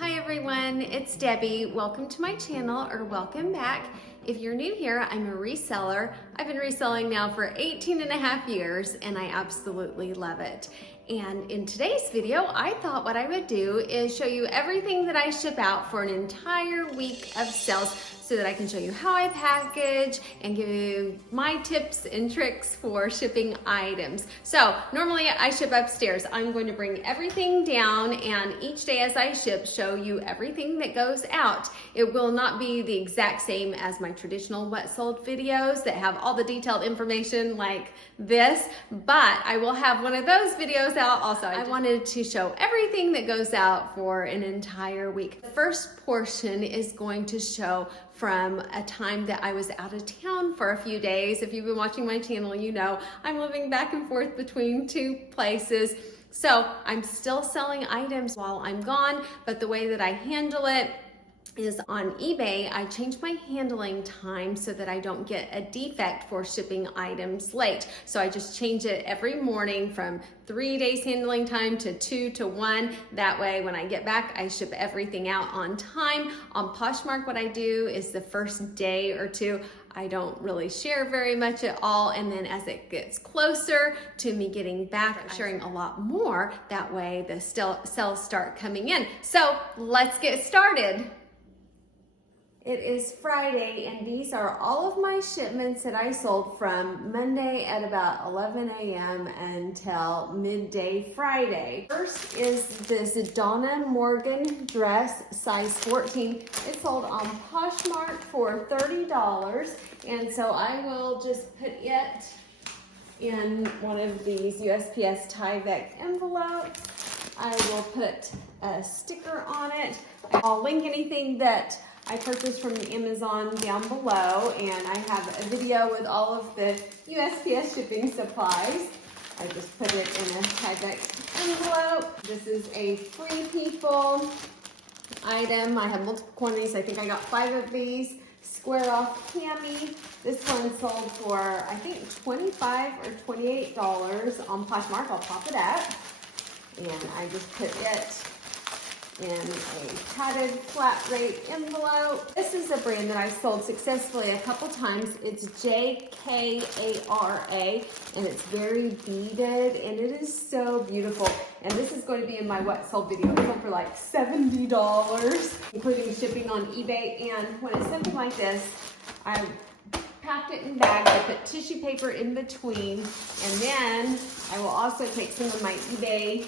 Hi everyone, it's Debbie. Welcome to my channel, or welcome back. If you're new here, I'm a reseller. I've been reselling now for 18.5 years and I absolutely love it. And in today's video, I thought what I would do is show you everything that I ship out for an entire week of sales so that I can show you how I package and give you my tips and tricks for shipping items. So normally I ship upstairs. I'm going to bring everything down and each day as I ship, show you everything that goes out. It will not be the exact same as my traditional what sold videos that have all the detailed information like this, but I will have one of those videos out also. I wanted to show everything that goes out for an entire week. The first portion is going to show from a time that I was out of town for a few days. If you've been watching my channel, you know I'm living back and forth between two places. So I'm still selling items while I'm gone, but the way that I handle it is on eBay, I change my handling time so that I don't get a defect for shipping items late. So I just change it every morning from 3 days handling time to 2 to 1. That way when I get back, I ship everything out on time. On Poshmark, what I do is the first day or two, I don't really share very much at all. And then as it gets closer to me getting back, I'm sharing a lot more. That way the sales start coming in. So let's get started. It is Friday and these are all of my shipments that I sold from Monday at about 11 a.m. until midday Friday. First is this Donna Morgan dress, size 14. It sold on Poshmark for $30, and so I will just put it in one of these USPS Tyvek envelopes. I will put a sticker on it. I'll link anything that I purchased from Amazon down below, and I have a video with all of the USPS shipping supplies. I just put it in a Tyvek envelope. This is a Free People item. I have multiple quantities. I think I got 5 of these. Square off cami. This one sold for I think $25 or $28 on Poshmark. I'll pop it up, and I just put it in a padded flat rate envelope. This is a brand that I sold successfully a couple times. It's JKARA, and it's very beaded, and it is so beautiful. And this is going to be in my what sold video. It sold for like $70, including shipping on eBay. And when it's something like this, I packed it in bags. I put tissue paper in between, and then I will also take some of my eBay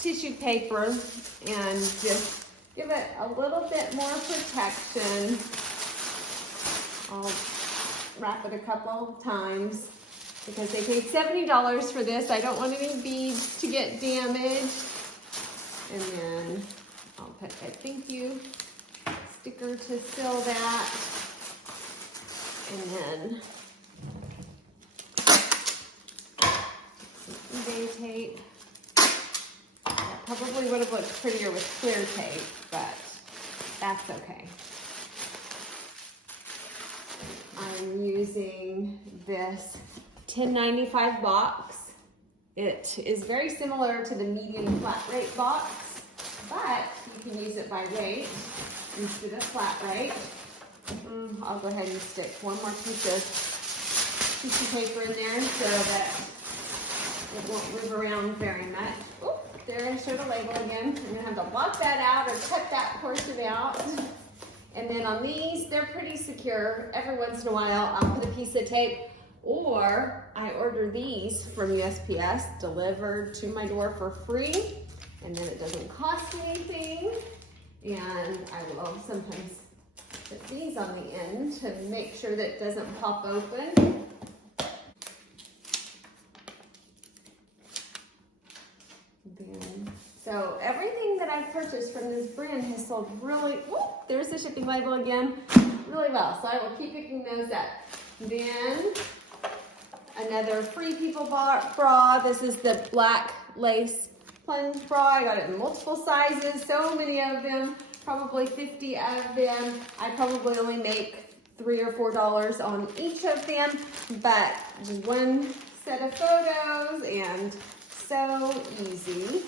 tissue paper and just give it a little bit more protection. I'll wrap it a couple times because they paid $70 for this. I don't want any beads to get damaged. And then I'll put a thank you sticker to seal that. And then some eBay tape. Probably would have looked prettier with clear tape, but that's okay. I'm using this 10.95 box. It is very similar to the medium flat rate box, but you can use it by weight instead of flat rate. I'll go ahead and stick one more piece of tissue paper in there so that it won't move around very much. Ooh. There, I showed a label again. I'm gonna have to block that out or cut that portion out. And then on these, they're pretty secure. Every once in a while, I'll put a piece of tape, or I order these from USPS delivered to my door for free, and then it doesn't cost me anything. And I will sometimes put these on the end to make sure that it doesn't pop open. So everything that I've purchased from this brand has sold really, whoop, there's the shipping label again, really well. So I will keep picking those up. Then another Free People bra. This is the black lace plunge bra. I got it in multiple sizes, so many of them, probably 50 of them. I probably only make $3 or $4 on each of them, but just one set of photos and so easy.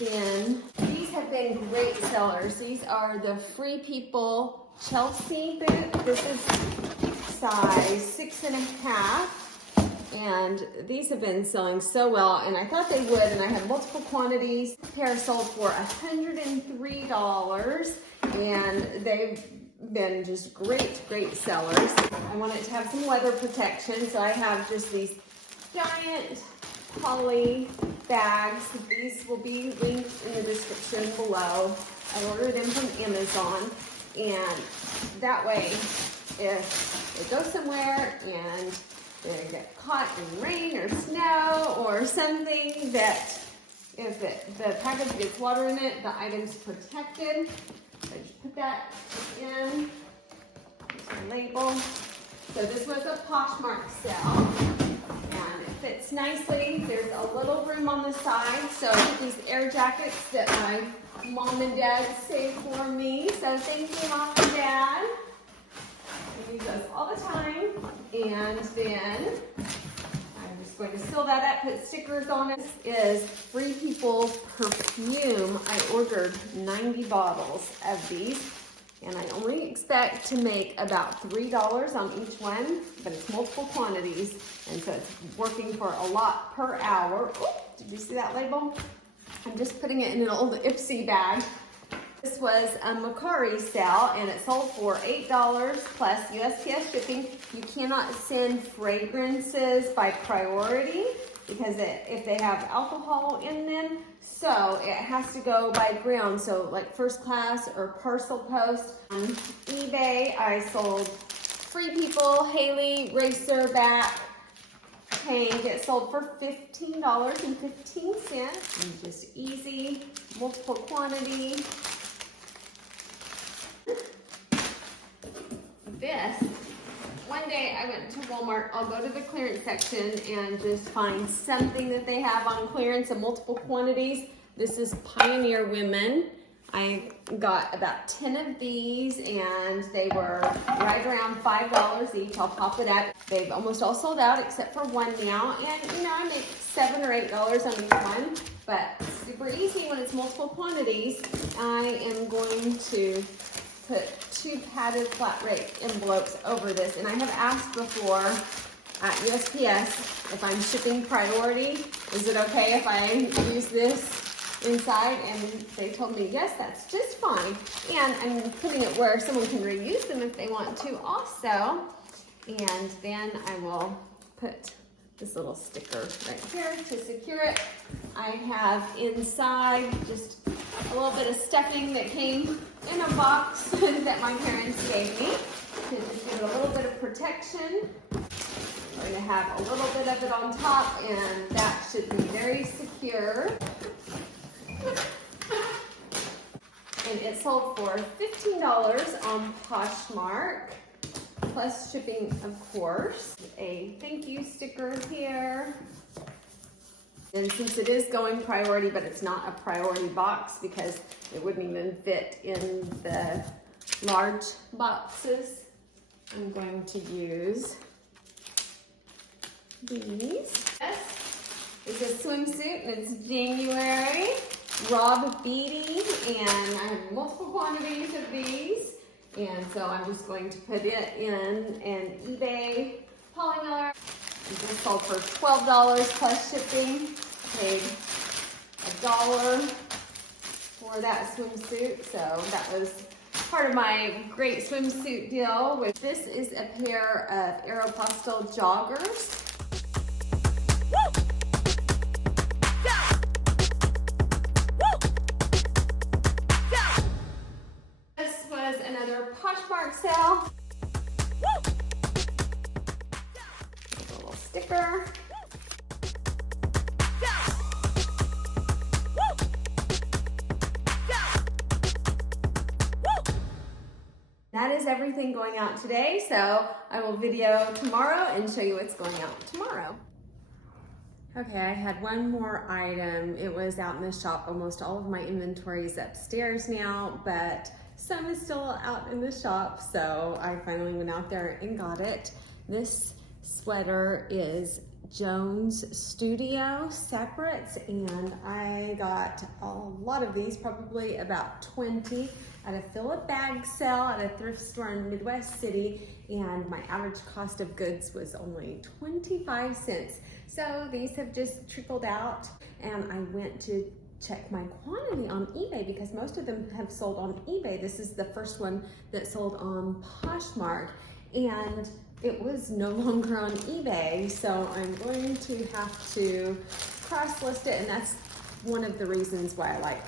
Then these have have been great sellers. These are the Free People Chelsea boot. This is size 6.5. And these have been selling so well, and I thought they would, and I had multiple quantities. This pair sold for $103, and they've been just great sellers. I wanted to have some weather protection, so I have just these giant poly bags. These will be linked in the description below. I ordered them from Amazon, and that way, if it goes somewhere and they get caught in rain or snow or something, that if the package gets water in it, the item's protected. So I just put that in. Here's my label. So this was a Poshmark sale, and it fits nicely. There's a little room on the side. So these air jackets that my mom and dad saved for me. So thank you, Mom and Dad. I use those all the time. And then I'm just going to seal that up, put stickers on it. This is Free People perfume. I ordered 90 bottles of these, and I only expect to make about $3 on each one, but it's multiple quantities, and so it's working for a lot per hour. Oh, did you see that label? I'm just putting it in an old Ipsy bag. This was a Mercari sale, and it sold for $8 plus USPS shipping. You cannot send fragrances by priority because if they have alcohol in them, so it has to go by ground, so like first class or parcel post. On eBay, I sold Free People Haley Racer Back tank. It sold for $15.15. Just easy, multiple quantity. This, one day I went to Walmart. I'll go to the clearance section and just find something that they have on clearance in multiple quantities. This is Pioneer Women. I got about 10 of these, and they were right around $5 each. I'll pop it up. They've almost all sold out except for one now, and you know, I make $7 or $8 on each one, but super easy when it's multiple quantities. I am going to put 2 padded flat rate envelopes over this, and I have asked before at USPS if I'm shipping priority, is it okay if I use this inside, and they told me yes, that's just fine. And I'm putting it where someone can reuse them if they want to also. And then I will put this little sticker right here to secure it. I have inside just a little bit of stuffing that came in a box that my parents gave me to just give it a little bit of protection. We're going to have a little bit of it on top, and that should be very secure. And it sold for $15 on Poshmark, plus shipping, of course. A thank you sticker here. And since it is going priority, but it's not a priority box because it wouldn't even fit in the large boxes, I'm going to use these. This is a swimsuit, and it's January. Rob Beatty, and I have multiple quantities of these, and so I'm just going to put it in an eBay polymailer. This sold for $12 plus shipping. Paid $1 for that swimsuit, so that was part of my great swimsuit deal. This is a pair of Aeropostale joggers. Poshmark sale. A little sticker. That is everything going out today, so I will video tomorrow and show you what's going out tomorrow. Okay, I had one more item. It was out in the shop. Almost all of my inventory is upstairs now, but some is still out in the shop, so I finally went out there and got it. This sweater is Jones Studio separates, and I got a lot of these, probably about 20 at a fill-up bag sale at a thrift store in Midwest City, and my average cost of goods was only 25 cents. So these have just trickled out, and I went to check my quantity on eBay because most of them have sold on eBay. This is the first one that sold on Poshmark, and it was no longer on eBay, so I'm going to have to cross-list it, and that's one of the reasons why I like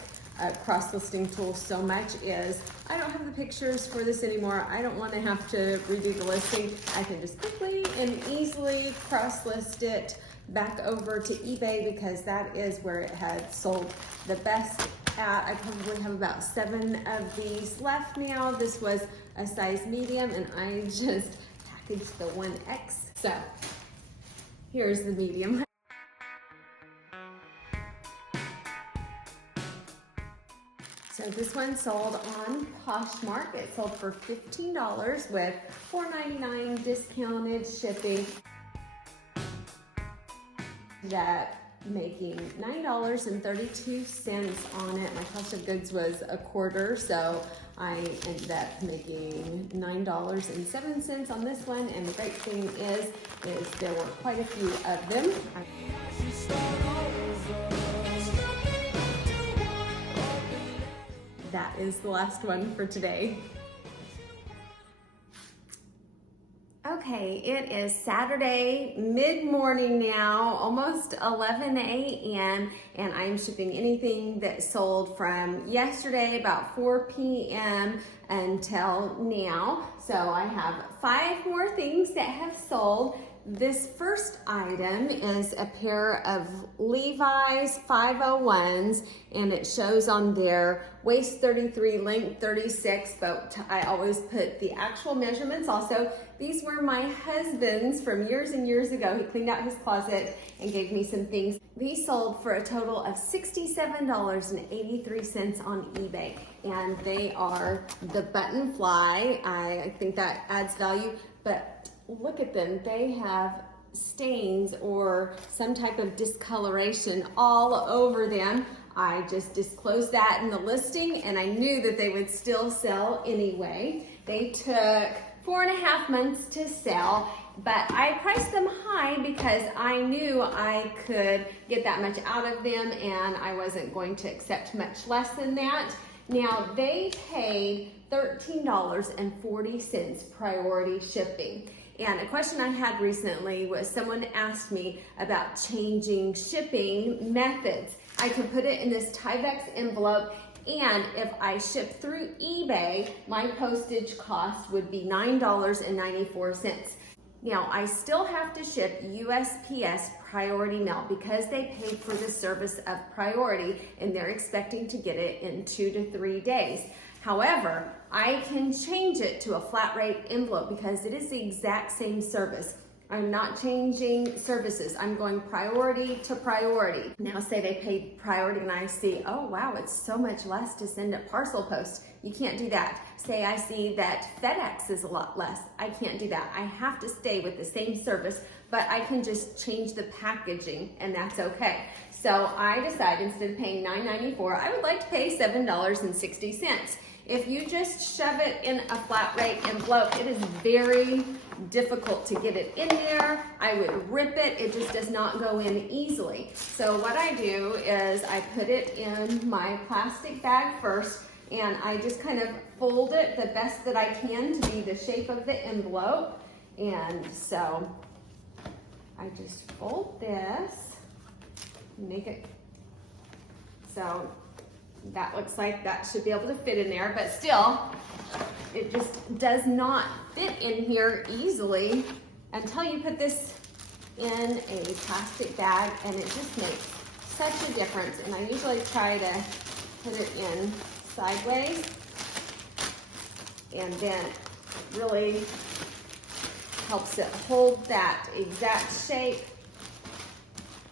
cross-listing tools so much is I don't have the pictures for this anymore. I don't want to have to redo the listing. I can just quickly and easily cross-list it back over to eBay because that is where it had sold the best at. I probably have about 7 of these left now. This was a size medium, and I just packaged the 1X. So here's the medium. So this one sold on Poshmark. It sold for $15 with $4.99 discounted shipping. That making $9.32 on it. My cost of goods was a quarter, so I ended up making $9.07 on this one. And the great thing is there were quite a few of them. That is the last one for today. Okay, it is Saturday, mid-morning now, almost 11 a.m., and I'm shipping anything that sold from yesterday about 4 p.m. until now. So I have 5 more things that have sold. This first item is a pair of Levi's 501s, and it shows on there waist 33, length 36, but I always put the actual measurements also. These were my husband's from years and years ago. He cleaned out his closet and gave me some things. These sold for a total of $67.83 on eBay, and they are the button fly. I think that adds value, but look at them. They have stains or some type of discoloration all over them. I just disclosed that in the listing, and I knew that they would still sell anyway. They took 4.5 months to sell, but I priced them high because I knew I could get that much out of them, and I wasn't going to accept much less than that. Now, they paid $13.40 priority shipping. And a question I had recently was someone asked me about changing shipping methods. I could put it in this Tyvek envelope, and if I ship through eBay, my postage cost would be $9.94. Now, I still have to ship USPS priority mail because they paid for the service of priority, and they're expecting to get it in 2 to 3 days. However, I can change it to a flat rate envelope because it is the exact same service. I'm not changing services. I'm going priority to priority. Now say they paid priority and I see, oh wow, it's so much less to send a parcel post. You can't do that. Say I see that FedEx is a lot less. I can't do that. I have to stay with the same service, but I can just change the packaging, and that's okay. So I decided instead of paying $9.94, I would like to pay $7.60. If you just shove it in a flat rate envelope, it is very difficult to get it in there. I would rip it. It just does not go in easily. So what I do is I put it in my plastic bag first, and I just kind of fold it the best that I can to be the shape of the envelope. And so I just fold this, make it so that looks like that should be able to fit in there, but still, it just does not fit in here easily until you put this in a plastic bag, and it just makes such a difference. And I usually try to put it in sideways, and then really helps it hold that exact shape.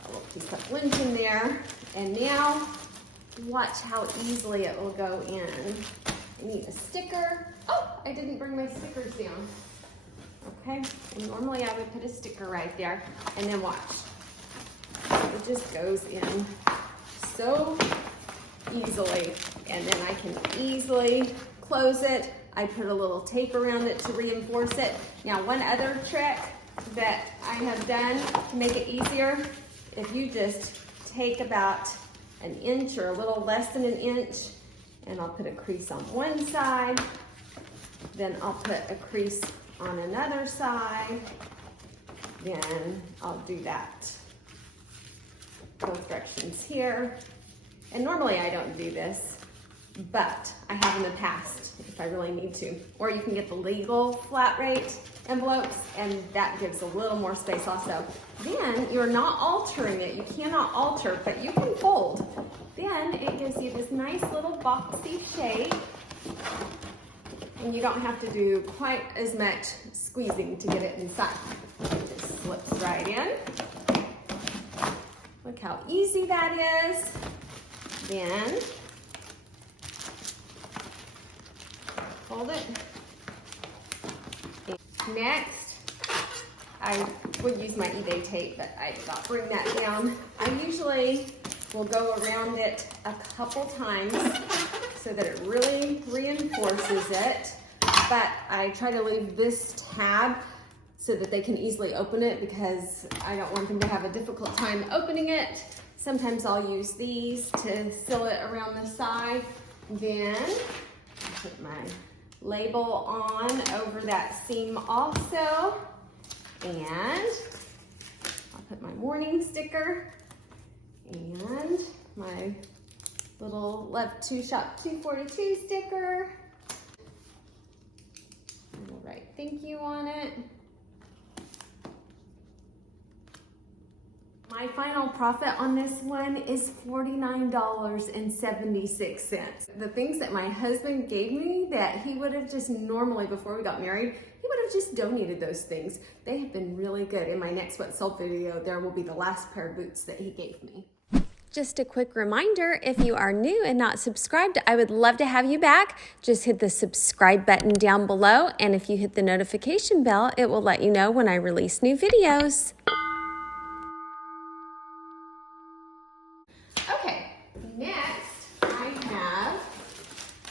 A little piece of lint in there, and now watch how easily it will go in. I need a sticker. Oh, I didn't bring my stickers down. Okay, and normally I would put a sticker right there, and then watch. It just goes in so easily, and then I can easily close it. I put a little tape around it to reinforce it. Now, one other trick that I have done to make it easier, if you just take about an inch or a little less than an inch, and I'll put a crease on one side, then I'll put a crease on another side, then I'll do that both directions here. And normally I don't do this, but I have in the past if I really need to. Or you can get the legal flat rate envelopes, and that gives a little more space also. Then you're not altering it. You cannot alter, but you can fold. Then it gives you this nice little boxy shape, and you don't have to do quite as much squeezing to get it inside. It just slips right in. Look how easy that is. Then fold it. Next, I would use my eBay tape, but I did not bring that down. I usually will go around it a couple times so that it really reinforces it, but I try to leave this tab so that they can easily open it because I don't want them to have a difficult time opening it. Sometimes I'll use these to seal it around the side. Then I'll put my label on over that seam also. And I'll put my warning sticker and my little Love to Shop 242 sticker. And we'll write thank you on it. My final profit on this one is $49.76. The things that my husband gave me that he would have just normally, before we got married, he would have just donated those things. They have been really good. In my next What Sold video, there will be the last pair of boots that he gave me. Just a quick reminder, if you are new and not subscribed, I would love to have you back. Just hit the subscribe button down below, and if you hit the notification bell, it will let you know when I release new videos. Okay, next I have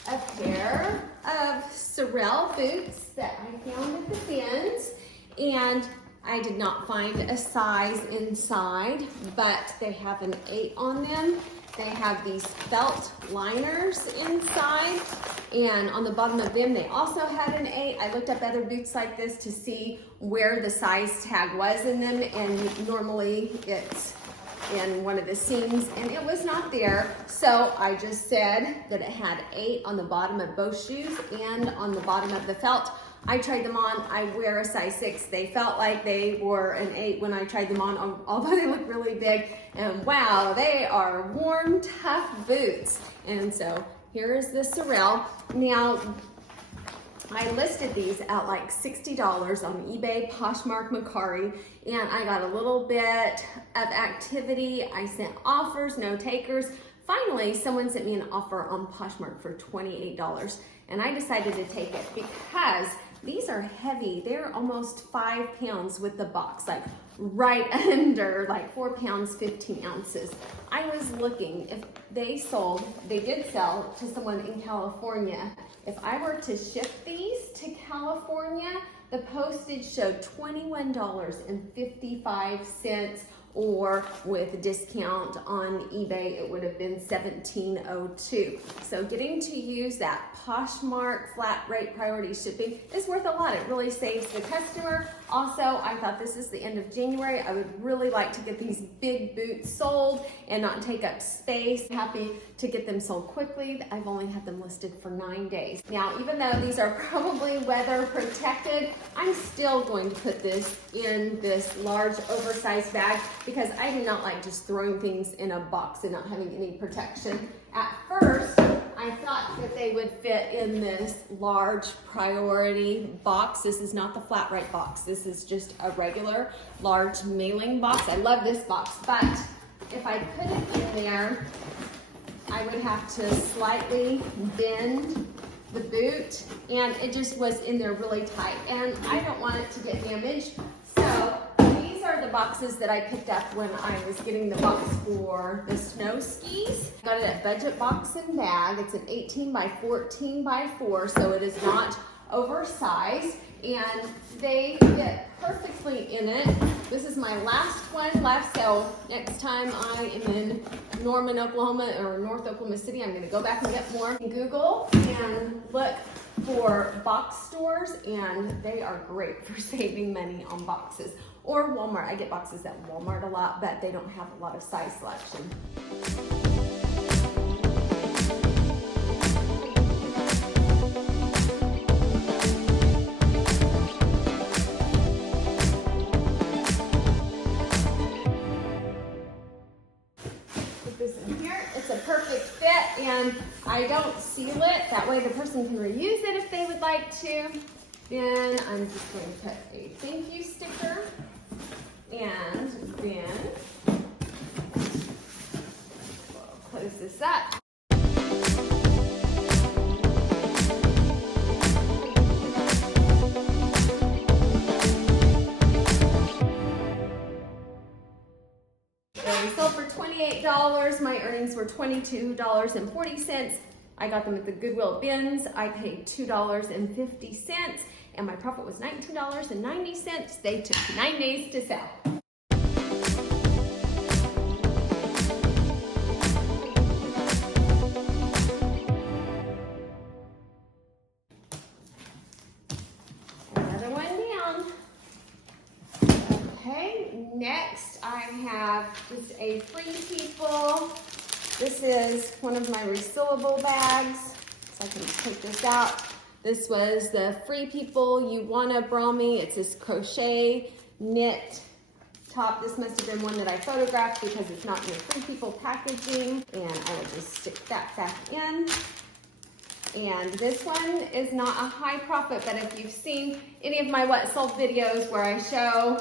a pair of Sorel boots that I found at the bins, and I did not find a size inside, but they have an 8 on them. They have these felt liners inside, and on the bottom of them they also had an 8. I looked up other boots like this to see where the size tag was in them, and normally it's in one of the seams, and it was not there. So I just said that it had 8 on the bottom of both shoes and on the bottom of the felt. I tried them on. I wear a size 6. They felt like they were an 8 when I tried them on, although they look really big. And wow, they are warm, tough boots. And so here is the Sorel. Now, I listed these at like $60 on eBay, Poshmark, Mercari, and I got a little bit of activity. I sent offers, no takers. Finally, someone sent me an offer on Poshmark for $28, and I decided to take it because these are heavy. They're almost 5 pounds with the box, like right under, like 4 pounds, 15 ounces. I was looking, if they did sell to someone in California. If I were to ship these to California, the postage showed $21.55, or with a discount on eBay, it would have been $17.02. So getting to use that Poshmark flat rate priority shipping is worth a lot. It really saves the customer. Also, I thought this is the end of January. I would really like to get these big boots sold and not take up space. Happy to get them sold quickly. I've only had them listed for 9 days. Now, even though these are probably weather protected, I'm still going to put this in this large oversized bag because I do not like just throwing things in a box and not having any protection. At first, I thought that they would fit in this large priority box. This is not the flat rate box. This is just a regular large mailing box. I love this box, but if I put it in there, I would have to slightly bend the boot, and it just was in there really tight, and I don't want it to get damaged. So these are the boxes that I picked up when I was getting the box for the snow skis. Got it at Budget Box and Bag. It's an 18 by 14 by 4, so it is not oversized, and they fit perfectly in it. This is my last one left, so next time I am in Norman, Oklahoma, or North Oklahoma City, I'm going to go back and get more. Google and look for box stores, and they are great for saving money on boxes. Or Walmart. I get boxes at Walmart a lot, but they don't have a lot of size selection. And I don't seal it, that way the person can reuse it if they would like to. Then I'm just going to put a thank you sticker, and then we'll close this up. They sold for $28. My earnings were $22.40. I got them at the Goodwill bins. I paid $2.50, and my profit was $19.90. They took 9 days to sell. Another one down. Okay, next I have just a Free People. This is one of my resealable bags, so I can take this out. This was the Free People You Wanna Brahmi. It's this crochet knit top. This must have been one that I photographed because it's not in the Free People packaging. And I will just stick that back in. And this one is not a high profit, but if you've seen any of my What Sold videos where I show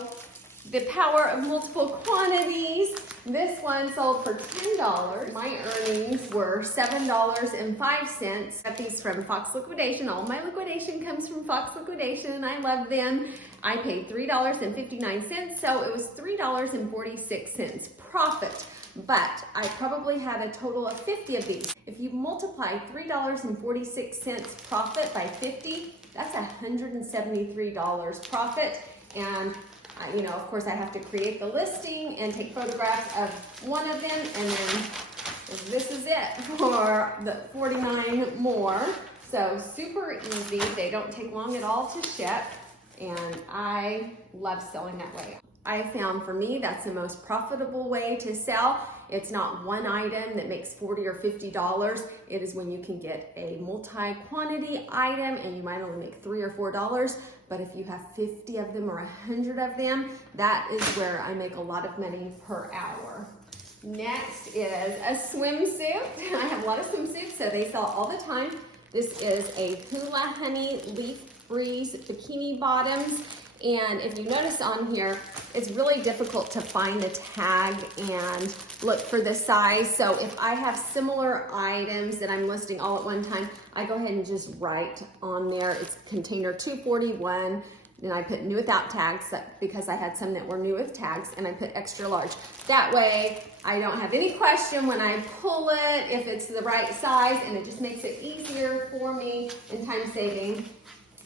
the power of multiple quantities, this one sold for $10. My earnings were $7.05. Got these from Fox Liquidation. All my liquidation comes from Fox Liquidation, and I love them. I paid $3.59, so it was $3.46 profit. But I probably had a total of 50 of these. If you multiply $3.46 profit by 50, that's $173 profit. And you know, of course, I have to create the listing and take photographs of one of them, and then this is it for the 49 more. So super easy. They don't take long at all to ship, and I love selling that way. I found for me that's the most profitable way to sell. It's not one item that makes $40 or $50. It is when you can get a multi-quantity item and you might only make $3 or $4. But if you have 50 of them or 100 of them, that is where I make a lot of money per hour. Next is a swimsuit. I have a lot of swimsuits, so they sell all the time. This is a Hula Honey Leaf Breeze bikini bottoms. And if you notice on here, it's really difficult to find the tag and look for the size. So if I have similar items that I'm listing all at one time, I go ahead and just write on there, it's container 241. And I put new without tags because I had some that were new with tags, and I put extra large. That way, I don't have any question when I pull it if it's the right size, and it just makes it easier for me and time saving.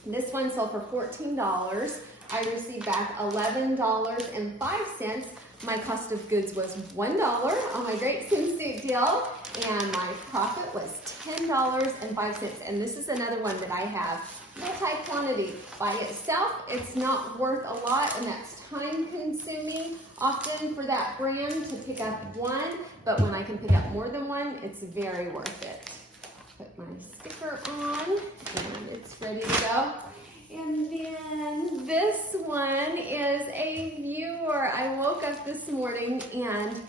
This one sold for $14. I received back $11.05. My cost of goods was $1 on my great swimsuit deal, and my profit was $10.05. And this is another one that I have multi-quantity. By itself, it's not worth a lot, and that's time consuming often for that brand to pick up one, but when I can pick up more than one, it's very worth it. Put my sticker on, and it's ready to go. And then this one is a viewer. I woke up this morning, and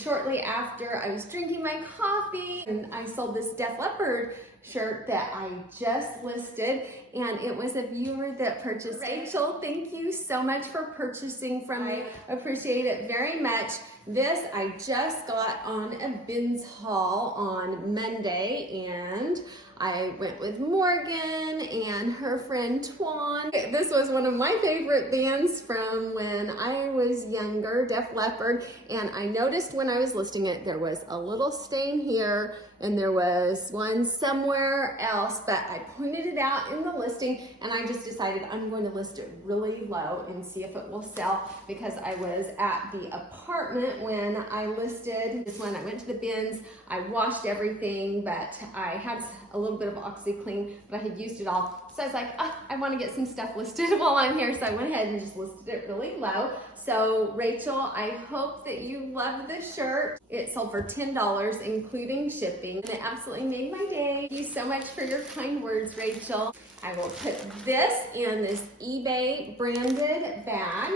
shortly after I was drinking my coffee, and I sold this Def Leppard shirt that I just listed, and it was a viewer that purchased. Rachel, thank you so much for purchasing from me. I appreciate it very much. This I just got on a bins haul on Monday, and I went with Morgan and her friend Twan. This was one of my favorite bands from when I was younger, Def Leppard, and I noticed when I was listing it, there was a little stain here and there was one somewhere else, but I pointed it out in the listing and I just decided I'm going to list it really low and see if it will sell, because I was at the apartment when I listed this one. I went to the bins, I washed everything, but I had a little bit of OxyClean, but I had used it all. So I was like, I want to get some stuff listed while I'm here. So I went ahead and just listed it really low. So Rachel, I hope that you love this shirt. It sold for $10, including shipping, and it absolutely made my day. Thank you so much for your kind words, Rachel. I will put this in this eBay branded bag.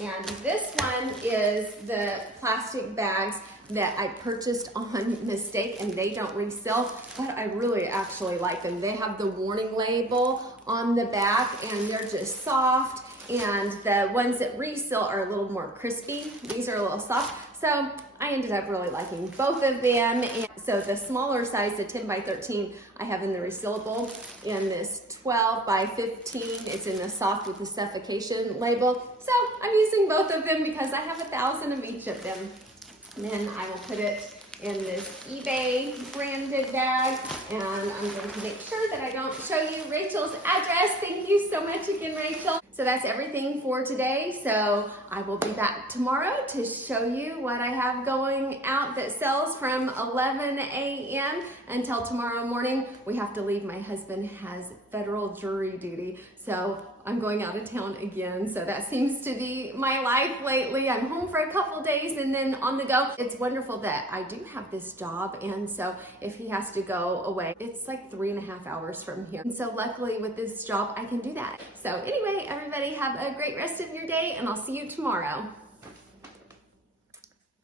And this one is the plastic bags that I purchased on mistake, and they don't resell, but I really actually like them. They have the warning label on the back and they're just soft, and the ones that resell are a little more crispy. These are a little soft. So I ended up really liking both of them. And so the smaller size, the 10 by 13, I have in the resealable, and this 12 by 15, it's in the soft with the suffocation label. So I'm using both of them because I have 1,000 of each of them. And then I will put it in this eBay branded bag, and I'm going to make sure that I don't show you Rachel's address. Thank you so much again, Rachel. So that's everything for today. So I will be back tomorrow to show you what I have going out that sells from 11 a.m. until tomorrow morning. We have to leave. My husband has federal jury duty, so I'm going out of town again. So that seems to be my life lately. I'm home for a couple days and then on the go. It's wonderful that I do have this job, and so if he has to go away, it's like 3.5 hours from here. And so luckily with this job, I can do that. So anyway, everybody have a great rest of your day, and I'll see you tomorrow.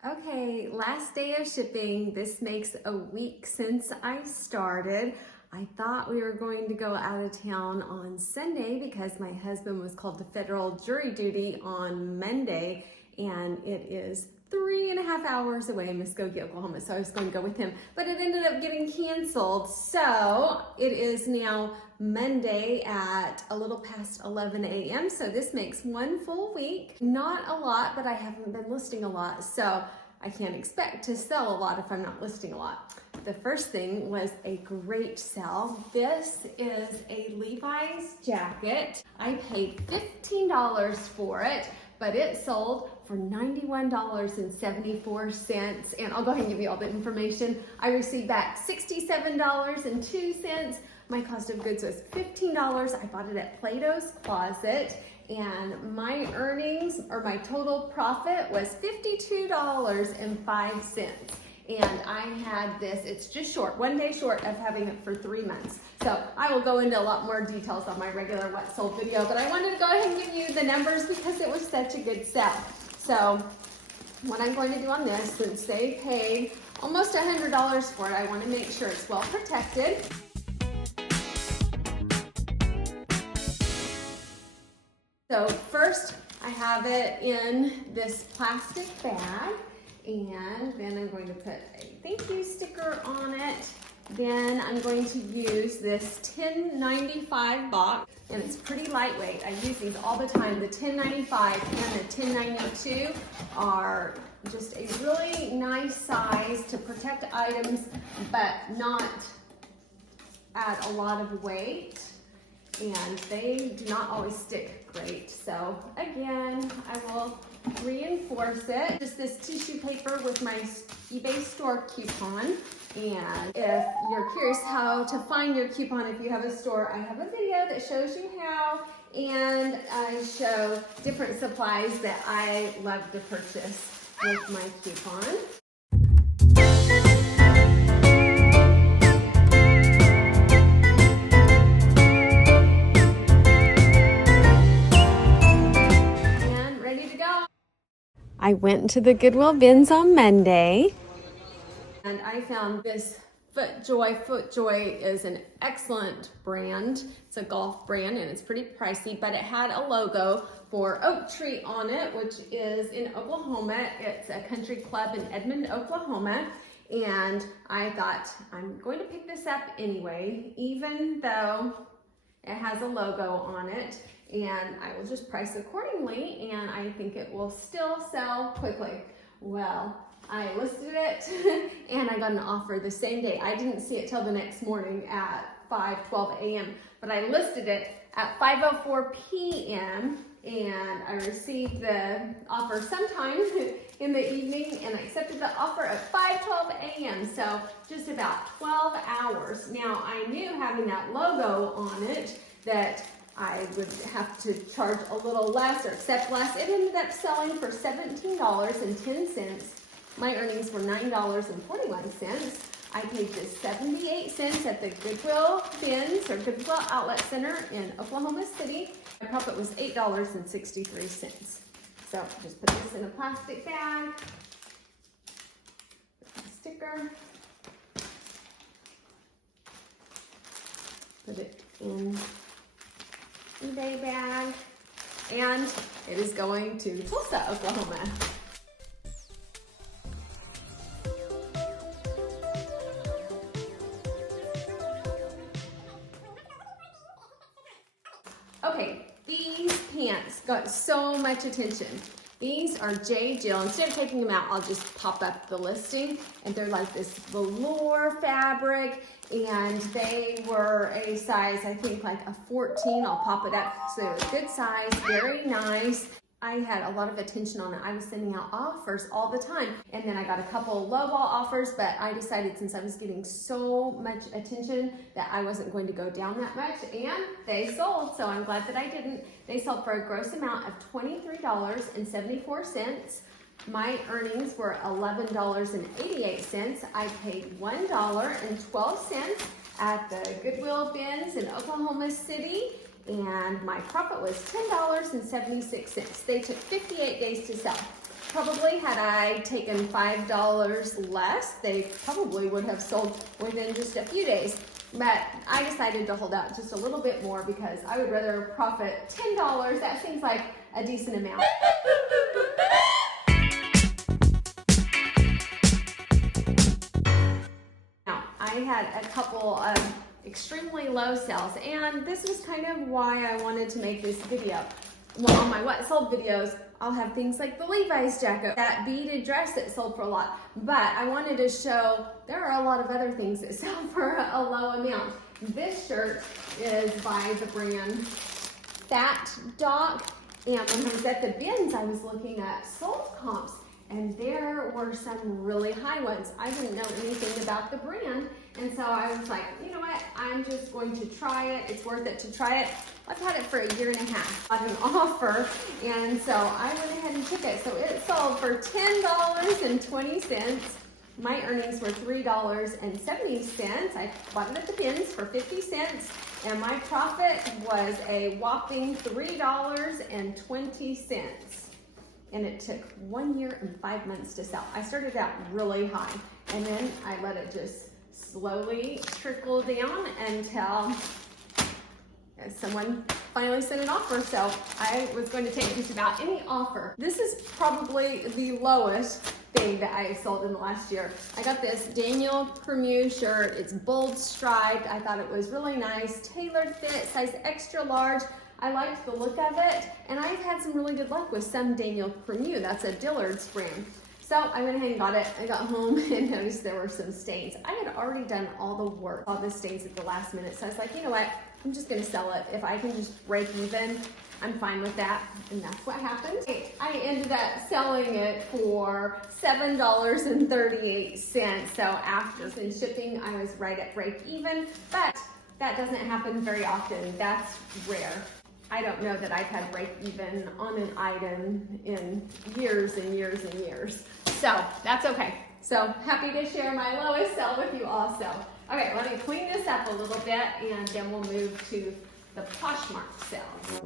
Okay, last day of shipping. This makes a week since I started. I thought we were going to go out of town on Sunday because my husband was called to federal jury duty on Monday, and it is 3.5 hours away in Muskogee, Oklahoma. So I was going to go with him, but it ended up getting canceled. So it is now Monday at a little past 11 a.m. So this makes one full week. Not a lot, but I haven't been listing a lot. So I can't expect to sell a lot if I'm not listing a lot. The first thing was a great sell. This is a Levi's jacket. I paid $15 for it, but it sold for $91.74. And I'll go ahead and give you all the information. I received back $67.02. My cost of goods was $15. I bought it at Plato's Closet, and my earnings, or my total profit, was $52.05. And I had this, it's just short, 1 day short of having it for 3 months. So I will go into a lot more details on my regular what sold video, but I wanted to go ahead and give you the numbers because it was such a good sell. So what I'm going to do on this, since they paid almost $100 for it, I want to make sure it's well protected. So first, I have it in this plastic bag, and then I'm going to put a thank you sticker on it. Then I'm going to use this 1095 box, and it's pretty lightweight. I use these all the time. The 1095 and the 1092 are just a really nice size to protect items, but not add a lot of weight. And they do not always stick great. So again, I will reinforce it. Just this tissue paper with my eBay store coupon. And if you're curious how to find your coupon if you have a store, I have a video that shows you how. And I show different supplies that I love to purchase with my coupon. I went to the Goodwill bins on Monday, and I found this FootJoy. FootJoy is an excellent brand. It's a golf brand and it's pretty pricey, but it had a logo for Oak Tree on it, which is in Oklahoma. It's a country club in Edmond, Oklahoma. And I thought, I'm going to pick this up anyway, even though it has a logo on it, and I will just price accordingly, and I think it will still sell quickly. Well, I listed it and I got an offer the same day. I didn't see it till the next morning at 5:12 a.m., but I listed it at 5:04 p.m. and I received the offer sometime in the evening, and I accepted the offer at 5:12 a.m. So just about 12 hours. Now I knew having that logo on it that I would have to charge a little less or accept less. It ended up selling for $17.10. My earnings were $9.41. I paid just 78 cents at the Goodwill Bins or Goodwill Outlet Center in Oklahoma City. My profit was $8.63. So just put this in a plastic bag, sticker, put it in eBay bag, and it is going to Tulsa, Oklahoma. Okay, these pants got so much attention. These are J. Jill. Instead of taking them out, I'll just pop up the listing, and they're like this velour fabric, and they were a size, I think like a 14. I'll pop it up. So they were a good size, very nice. I had a lot of attention on it. I was sending out offers all the time, and then I got a couple lowball offers, but I decided since I was getting so much attention that I wasn't going to go down that much, and they sold, so I'm glad that I didn't. They sold for a gross amount of $23.74. My earnings were $11.88. I paid $1.12 at the Goodwill Bins in Oklahoma City, and my profit was $10.76. They took 58 days to sell. Probably had I taken $5 less, they probably would have sold within just a few days. But I decided to hold out just a little bit more because I would rather profit $10. That seems like a decent amount. Now, I had a couple of extremely low sales, and this was kind of why I wanted to make this video. Well, on my what sold videos, I'll have things like the Levi's jacket, that beaded dress that sold for a lot, but I wanted to show there are a lot of other things that sell for a low amount. This shirt is by the brand Fat Doc, and when I was at the bins, I was looking at sold comps, and there were some really high ones. I didn't know anything about the brand, and so I was like, you know what, I'm just going to try it. It's worth it to try it. I've had it for a year and a half. I got an offer, and so I went ahead and took it. So it sold for $10.20. My earnings were $3.70. I bought it at the bins for 50 cents, and my profit was a whopping $3.20. And it took 1 year and 5 months to sell. I started out really high, and then I let it just slowly trickle down until someone finally sent an offer. So I was going to take just about any offer. This is probably the lowest thing that I sold in the last year. I got this Daniel Cremieux shirt. It's bold striped. I thought it was really nice. Tailored fit, size extra large. I liked the look of it, and I've had some really good luck with some Daniel Cremieux. That's a Dillard's brand. So I went ahead and got it. I got home and noticed there were some stains. I had already done all the work, all the stains at the last minute. So I was like, you know what? I'm just gonna sell it. If I can just break even, I'm fine with that. And that's what happened. I ended up selling it for $7.38. So after shipping, I was right at break even, but that doesn't happen very often. That's rare. I don't know that I've had break even on an item in years and years and years. So that's okay. So happy to share my lowest sell with you also. Okay, let me clean this up a little bit, and then we'll move to the Poshmark sales.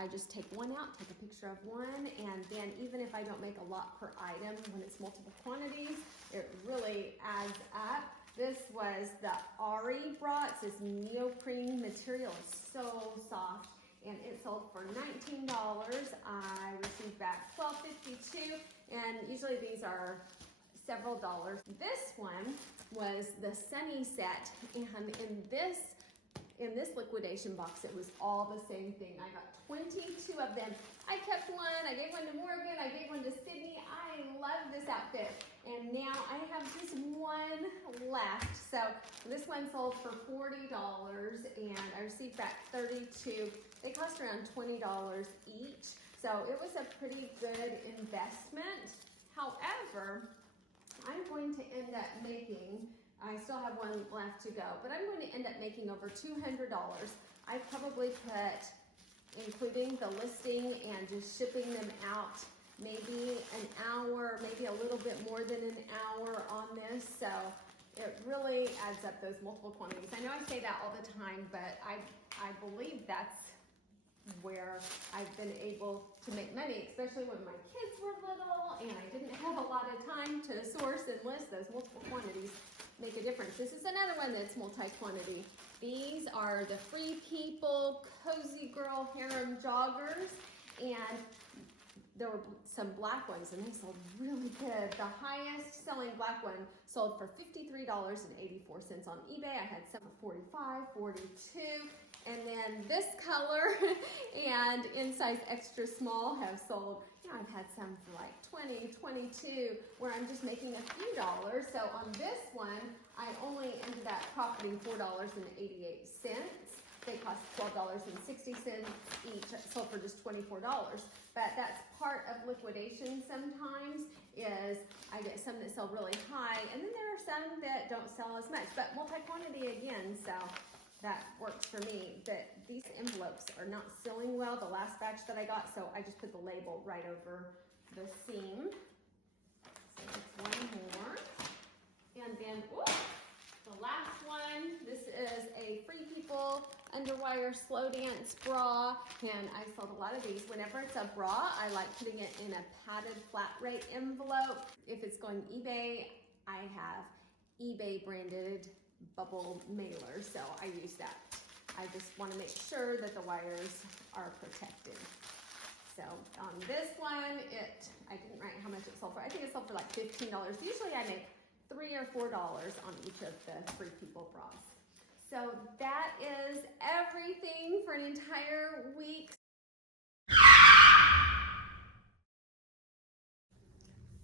I just take one out, take a picture of one, and then even if I don't make a lot per item, when it's multiple quantities, it really adds up. This was the Ari bra. It's this neoprene material. It's so soft, and it sold for $19. I received back $12.52, and usually these are several dollars. This one was the Sunny set, and in this liquidation box, it was all the same thing. I got 22 of them. I kept one, I gave one to Morgan, I gave one to Sydney. I love this outfit. And now I have just one left. So this one sold for $40 and I received back 32. They cost around $20 each. So it was a pretty good investment. However, I'm going to end up making, I still have one left to go, but I'm going to end up making over $200. I probably put, including the listing and just shipping them out, maybe an hour, maybe a little bit more than an hour on this. So it really adds up those multiple quantities. I know I say that all the time, but I believe that's where I've been able to make money, especially when my kids were little and I didn't have a lot of time to source and list. Those multiple quantities make a difference. This is another one that's multi-quantity. These are the Free People Cozy Girl Harem Joggers, and there were some black ones and they sold really good. The highest selling black one sold for $53.84 on eBay. I had some for $45, $42, and then this color and in size extra small have sold, you know, I've had some for like $20, $22, where I'm just making a few dollars. So on this one, I only ended up profiting $4.88. They cost $12.60 each, sold for just $24. But that's part of liquidation sometimes, is I get some that sell really high, and then there are some that don't sell as much, but multi-quantity again, so that works for me. But these envelopes are not sealing well, the last batch that I got, so I just put the label right over the seam. So just one more. And then, ooh, the last one, this is a Free People Underwire Slow Dance bra, and I sold a lot of these. Whenever it's a bra, I like putting it in a padded flat rate envelope. If it's going eBay, I have eBay branded bubble mailers, so I use that. I just want to make sure that the wires are protected. So on this one, I didn't write how much it sold for. I think it sold for like $15. Usually I make $3 or $4 on each of the Free People bras. So that is everything for an entire week.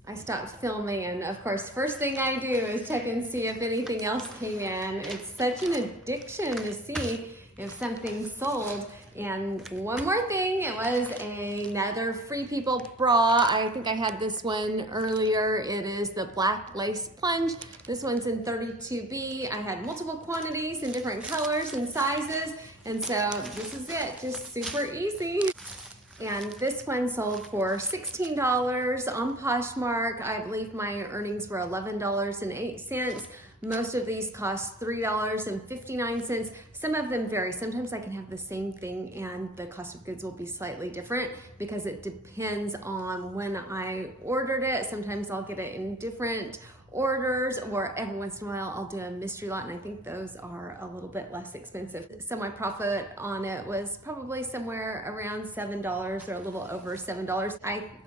I stopped filming, and of course, first thing I do is check and see if anything else came in. It's such an addiction to see if something sold. And one more thing, it was another Free People bra. I think I had this one earlier. It is the black lace plunge. This one's in 32B. I had multiple quantities in different colors and sizes. And so this is it, just super easy. And this one sold for $16 on Poshmark. I believe my earnings were $11.08. Most of these cost $3.59. Some of them vary. Sometimes I can have the same thing and the cost of goods will be slightly different because it depends on when I ordered it. Sometimes I'll get it in different orders, or every once in a while I'll do a mystery lot, and I think those are a little bit less expensive. So my profit on it was probably somewhere around $7 or a little over $7,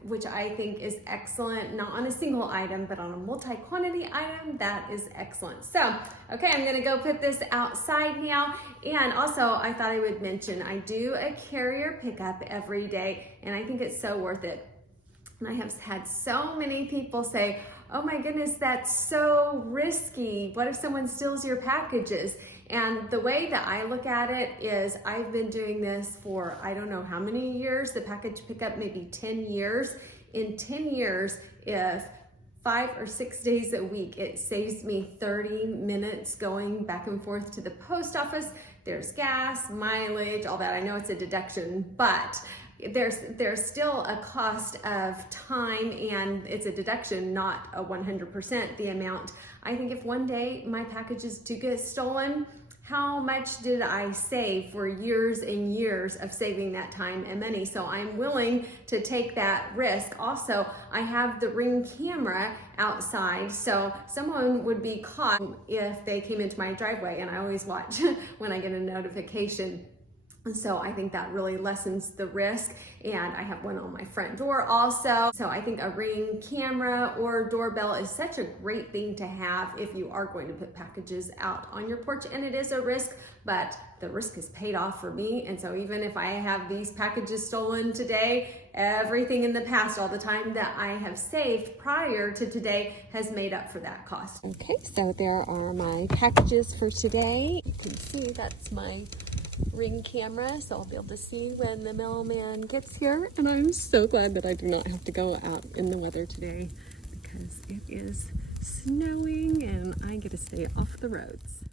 which I think is excellent, not on a single item, but on a multi-quantity item, that is excellent. So, okay, I'm gonna go put this outside now. And also I thought I would mention, I do a carrier pickup every day, and I think it's so worth it. And I have had so many people say, oh my goodness, that's so risky. What if someone steals your packages? And the way that I look at it is, I've been doing this for I don't know how many years, the package pickup, maybe 10 years. In 10 years, if 5 or 6 days a week, it saves me 30 minutes going back and forth to the post office. There's gas, mileage, all that. I know it's a deduction, but there's still a cost of time, and it's a deduction, not a 100% the amount. I think if one day my packages do get stolen, how much did I save for years and years of saving that time and money? So I'm willing to take that risk. Also, I have the Ring camera outside, so someone would be caught if they came into my driveway, and I always watch when I get a notification. And so I think that really lessens the risk. And I have one on my front door also. So I think a Ring camera or doorbell is such a great thing to have if you are going to put packages out on your porch. And it is a risk, but the risk is paid off for me. And so even if I have these packages stolen today, everything in the past, all the time that I have saved prior to today has made up for that cost. Okay, so there are my packages for today. You can see that's my Ring camera, so I'll be able to see when the mailman gets here. And I'm so glad that I do not have to go out in the weather today because it is snowing and I get to stay off the roads.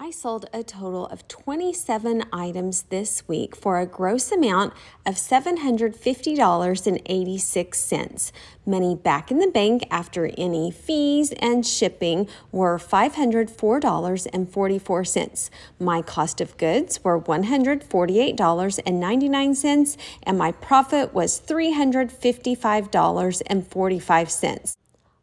I sold a total of 27 items this week for a gross amount of $750.86. Money back in the bank after any fees and shipping were $504.44. My cost of goods were $148.99, and my profit was $355.45.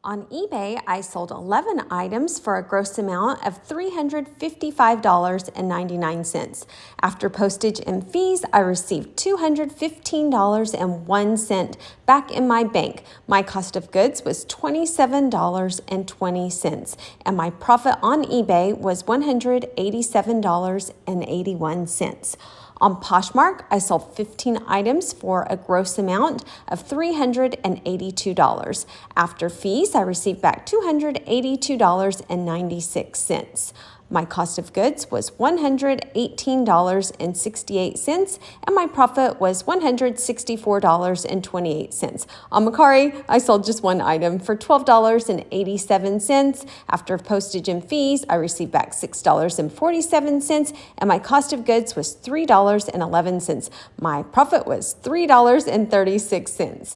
On eBay, I sold 11 items for a gross amount of $355.99. After postage and fees, I received $215.01 back in my bank. My cost of goods was $27.20, and my profit on eBay was $187.81. On Poshmark, I sold 15 items for a gross amount of $382. After fees, I received back $282.96. My cost of goods was $118.68, and my profit was $164.28. On Mercari, I sold just one item for $12.87. After postage and fees, I received back $6.47, and my cost of goods was $3.11. My profit was $3.36.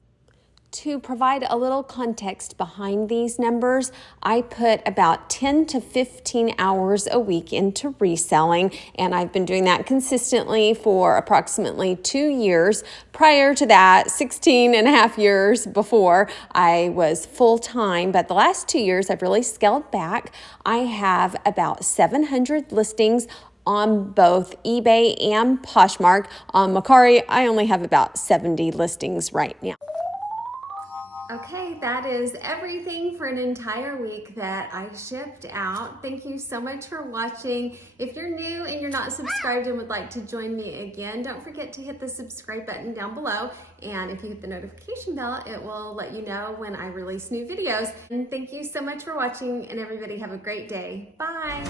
To provide a little context behind these numbers, I put about 10 to 15 hours a week into reselling, and I've been doing that consistently for approximately 2 years. Prior to that, 16 and a half years before, I was full-time, but the last 2 years I've really scaled back. I have about 700 listings on both eBay and Poshmark. On Mercari, I only have about 70 listings right now. Okay, that is everything for an entire week that I shipped out. Thank you so much for watching. If you're new and you're not subscribed and would like to join me again, don't forget to hit the subscribe button down below. And if you hit the notification bell, it will let you know when I release new videos. And thank you so much for watching, and everybody have a great day. Bye.